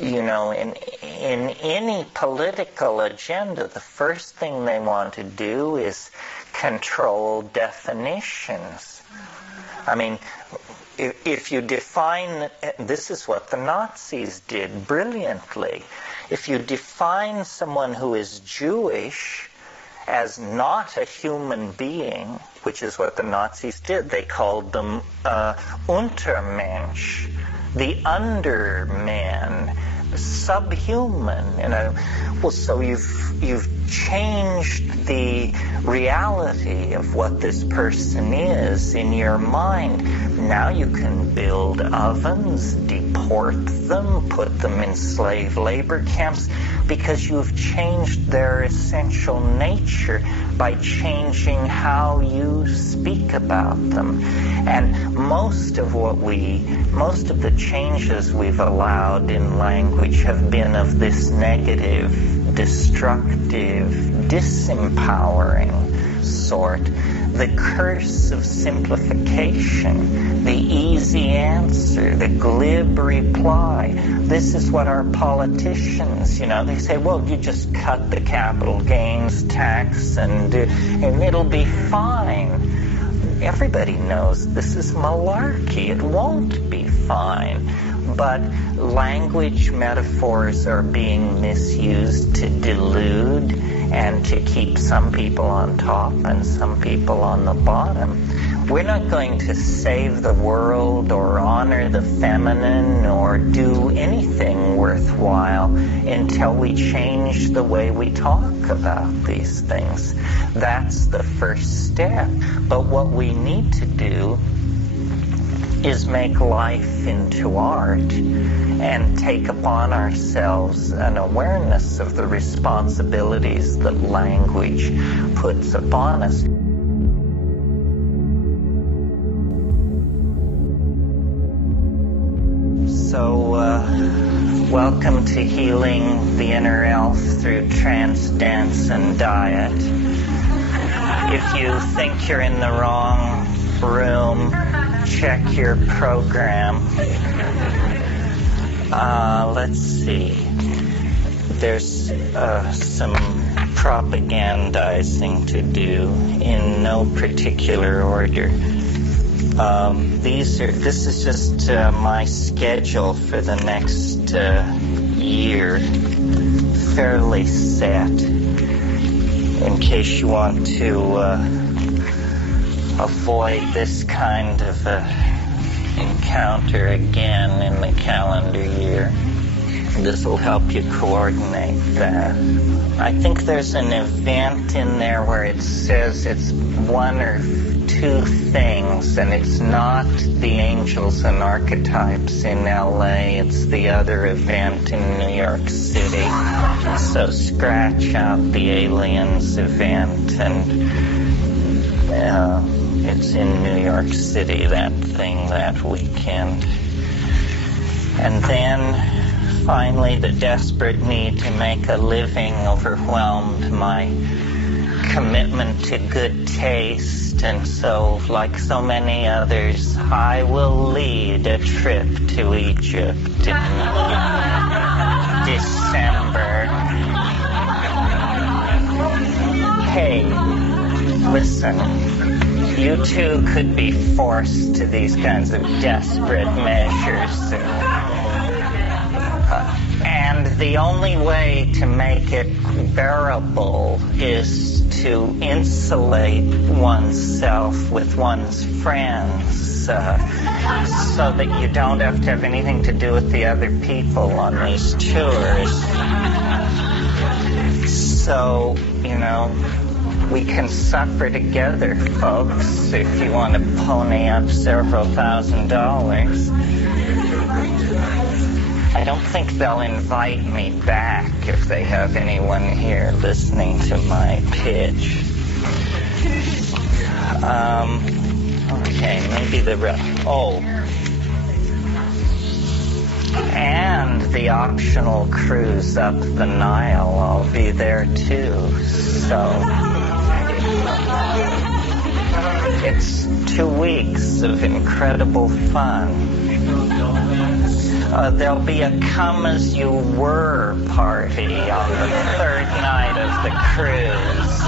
in any political agenda, the first thing they want to do is control definitions. I mean, if you define, this is what the Nazis did brilliantly. If you define someone who is Jewish as not a human being, which is what the Nazis did, they called them Untermensch, the underman, subhuman. Well, so you've changed the reality of what this person is in your mind. Now you can build ovens, deport them, put them in slave labor camps, because you've changed their essential nature by changing how you speak about them. And most of the changes we've allowed in language have been of this negative, destructive, disempowering sort. The curse of simplification, the easy answer, the glib reply. This is what our politicians, they say, well, you just cut the capital gains tax and it'll be fine. Everybody knows this is malarkey. It won't be fine. But language metaphors are being misused to delude and to keep some people on top and some people on the bottom. We're not going to save the world or honor the feminine or do anything worthwhile until we change the way we talk about these things. That's the first step. But what we need to do is make life into art and take upon ourselves an awareness of the responsibilities that language puts upon us. So, welcome to healing the inner elf through trance, dance, and diet. If you think you're in the wrong room, check your program. Let's see. There's some propagandizing to do in no particular order. This is just my schedule for the next year, fairly set, in case you want to avoid this kind of encounter again in the calendar year. This will help you coordinate that. I think there's an event in there where it says it's one or two things, and it's not the angels and archetypes in LA, it's the other event in New York City. So scratch out the aliens event, and it's in New York City, that thing, that weekend. And then finally the desperate need to make a living overwhelmed my commitment to good taste, and so, like so many others, I will lead a trip to Egypt in December. Hey, listen. You too could be forced to these kinds of desperate measures. And the only way to make it bearable is to insulate oneself with one's friends, so that you don't have to have anything to do with the other people on these tours. So, we can suffer together, folks, if you want to pony up several $1,000s. I don't think they'll invite me back if they have anyone here listening to my pitch. Okay, maybe and the optional cruise up the Nile, I'll be there too, so it's 2 weeks of incredible fun. There'll be a come-as-you-were party on the third night of the cruise.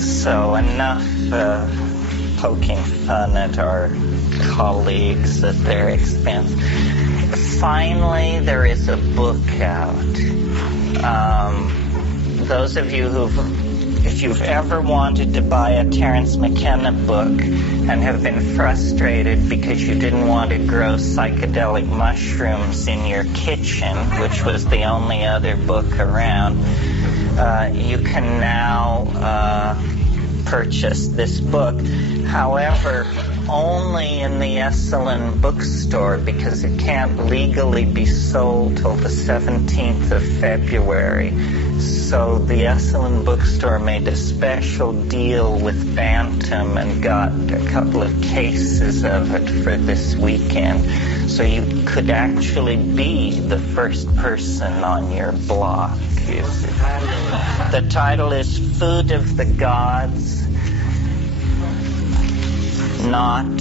So enough poking fun at our colleagues at their expense. Finally, there is a book out. Those of you if you've ever wanted to buy a Terence McKenna book and have been frustrated because you didn't want to grow psychedelic mushrooms in your kitchen, which was the only other book around, you can now purchase this book. However, only in the Esalen bookstore, because it can't legally be sold till the 17th of February. So the Esalen bookstore made a special deal with Bantam and got a couple of cases of it for this weekend. So you could actually be the first person on your block. The title is Food of the Gods, not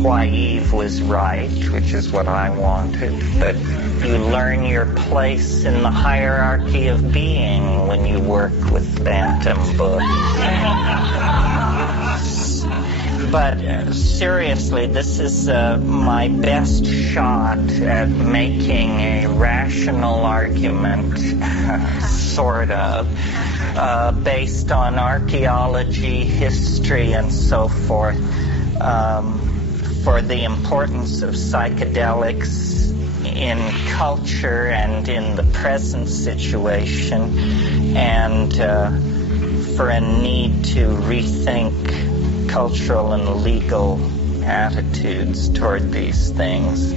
Why Eve Was Right, which is what I wanted, but you learn your place in the hierarchy of being when you work with Bantam books. But seriously, this is my best shot at making a rational argument, sort of, based on archaeology, history, and so forth, for the importance of psychedelics in culture and in the present situation, and for a need to rethink cultural and legal attitudes toward these things.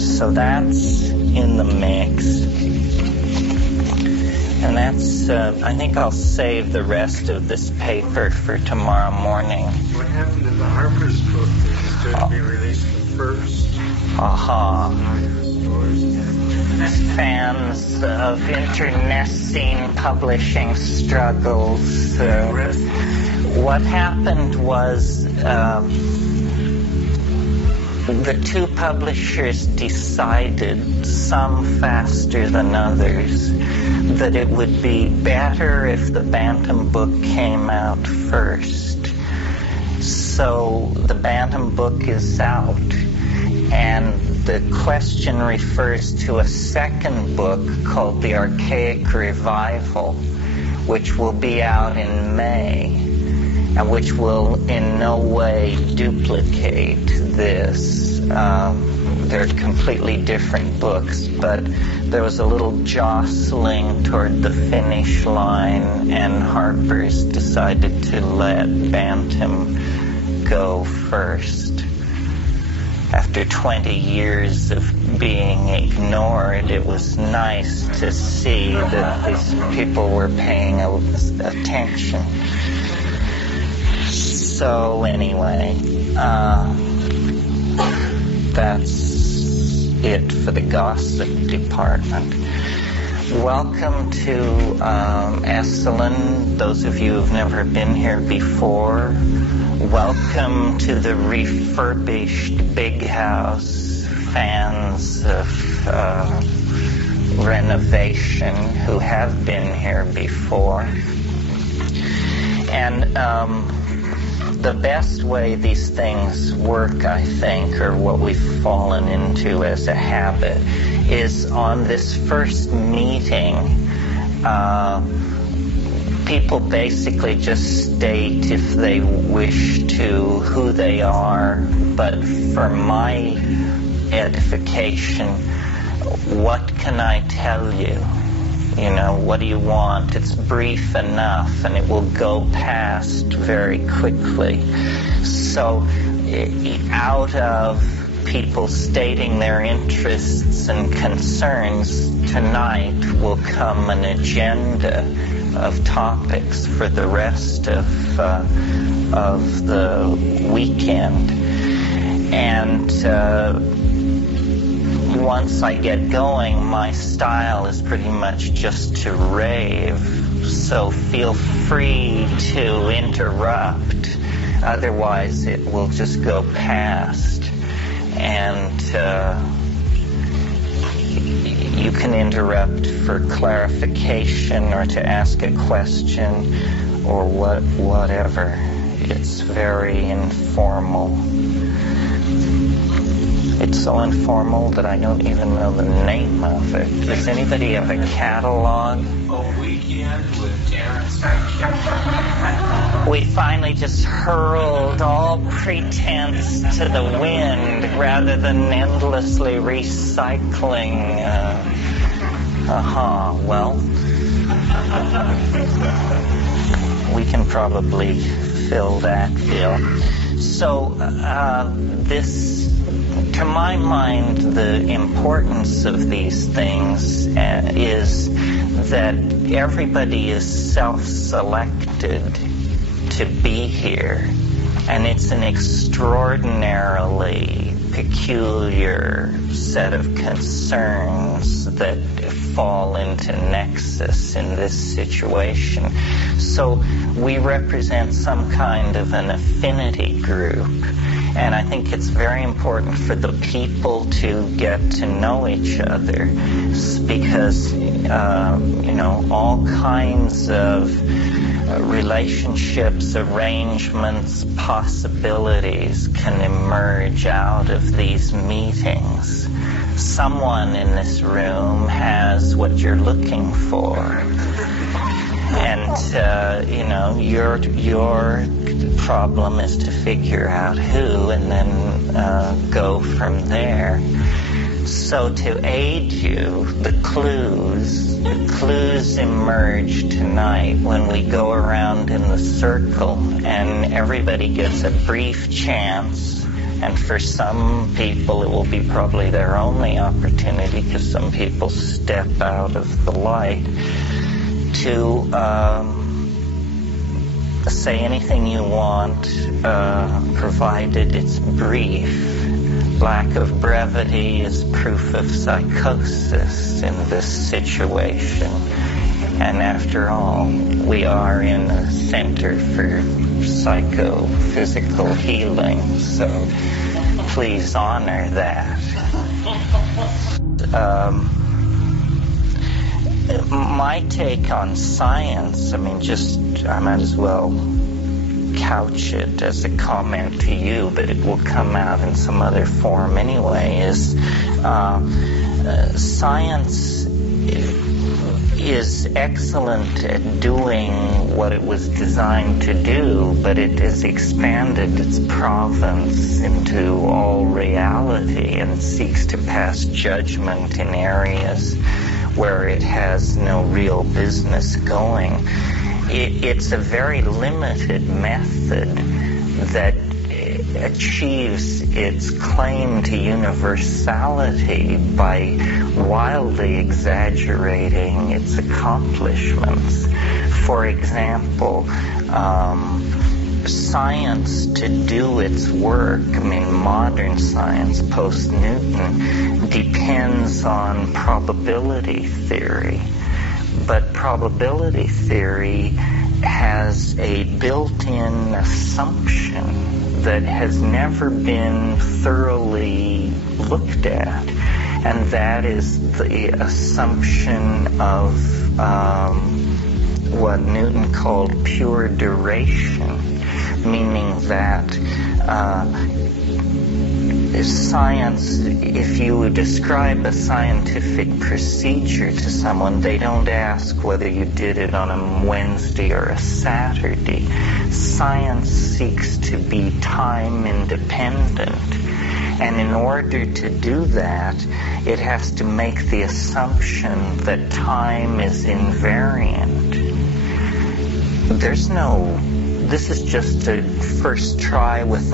So that's in the mix. And that's, I think I'll save the rest of this paper for tomorrow morning. What happened to the Harper's book that was going to be released first? Fans of internecine publishing struggles. What happened was the two publishers decided, some faster than others, that it would be better if the Bantam book came out first. So the Bantam book is out, and the question refers to a second book called The Archaic Revival, which will be out in May, and which will in no way duplicate this. They're completely different books, but there was a little jostling toward the finish line, and Harper's decided to let Bantam go first. After 20 years of being ignored, it was nice to see that these people were paying attention. So anyway, that's it for the gossip department. Welcome to Esalen, those of you who've never been here before. Welcome to the refurbished big house, fans of renovation who have been here before. And the best way these things work, I think, or what we've fallen into as a habit, is on this first meeting, people basically just state, if they wish to, who they are, but for my edification, what can I tell you? You know, what do you want? It's brief enough, and it will go past very quickly. So out of people stating their interests and concerns, tonight will come an agenda of topics for the rest of the weekend. And once I get going, my style is pretty much just to rave. So feel free to interrupt Otherwise, it will just go past, and you can interrupt for clarification or to ask a question or whatever. It's very informal. It's so informal that I don't even know the name of it. Does anybody have a catalog? A weekend with Terrence. We finally just hurled all pretense to the wind rather than endlessly recycling. Well, we can probably fill that bill. So this, to my mind, the importance of these things is that everybody is self-selected to be here, and it's an extraordinarily peculiar set of concerns that fall into nexus in this situation. So we represent some kind of an affinity group, and I think it's very important for the people to get to know each other, because all kinds of relationships, arrangements, possibilities can emerge out of these meetings. Someone in this room has what you're looking for, and your problem is to figure out who, and then go from there. So to aid you, the clues emerge tonight when we go around in the circle, and everybody gets a brief chance, and for some people it will be probably their only opportunity, because some people step out of the light, to say anything you want, provided it's brief. Lack of brevity is proof of psychosis in this situation. And after all, we are in a center for psychophysical healing, so please honor that. My take on science, I might as well couch it as a comment to you, but it will come out in some other form anyway, is science is excellent at doing what it was designed to do, but it has expanded its province into all reality and seeks to pass judgment in areas where it has no real business going. It's a very limited method that achieves its claim to universality by wildly exaggerating its accomplishments. For example, science, to do its work, modern science, post-Newton, depends on probability theory. But probability theory has a built-in assumption that has never been thoroughly looked at, and that is the assumption of what Newton called pure duration, meaning that science, if you describe a scientific procedure to someone, they don't ask whether you did it on a Wednesday or a Saturday. Science seeks to be time independent. And in order to do that, it has to make the assumption that time is invariant. This is just a first try with